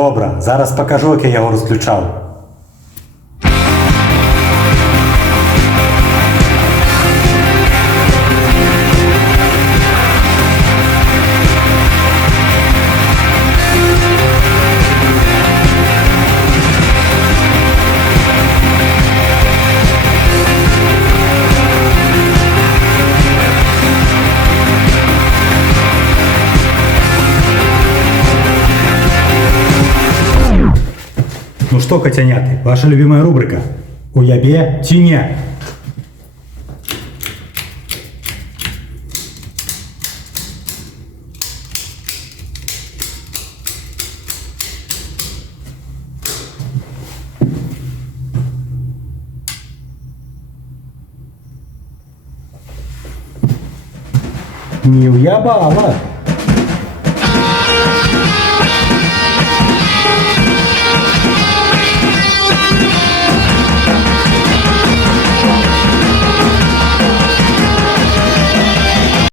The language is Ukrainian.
Добре, зараз покажу, як я його розключав. Ну что, котяняты, ваша любимая рубрика «Уябе тине». Не уябала.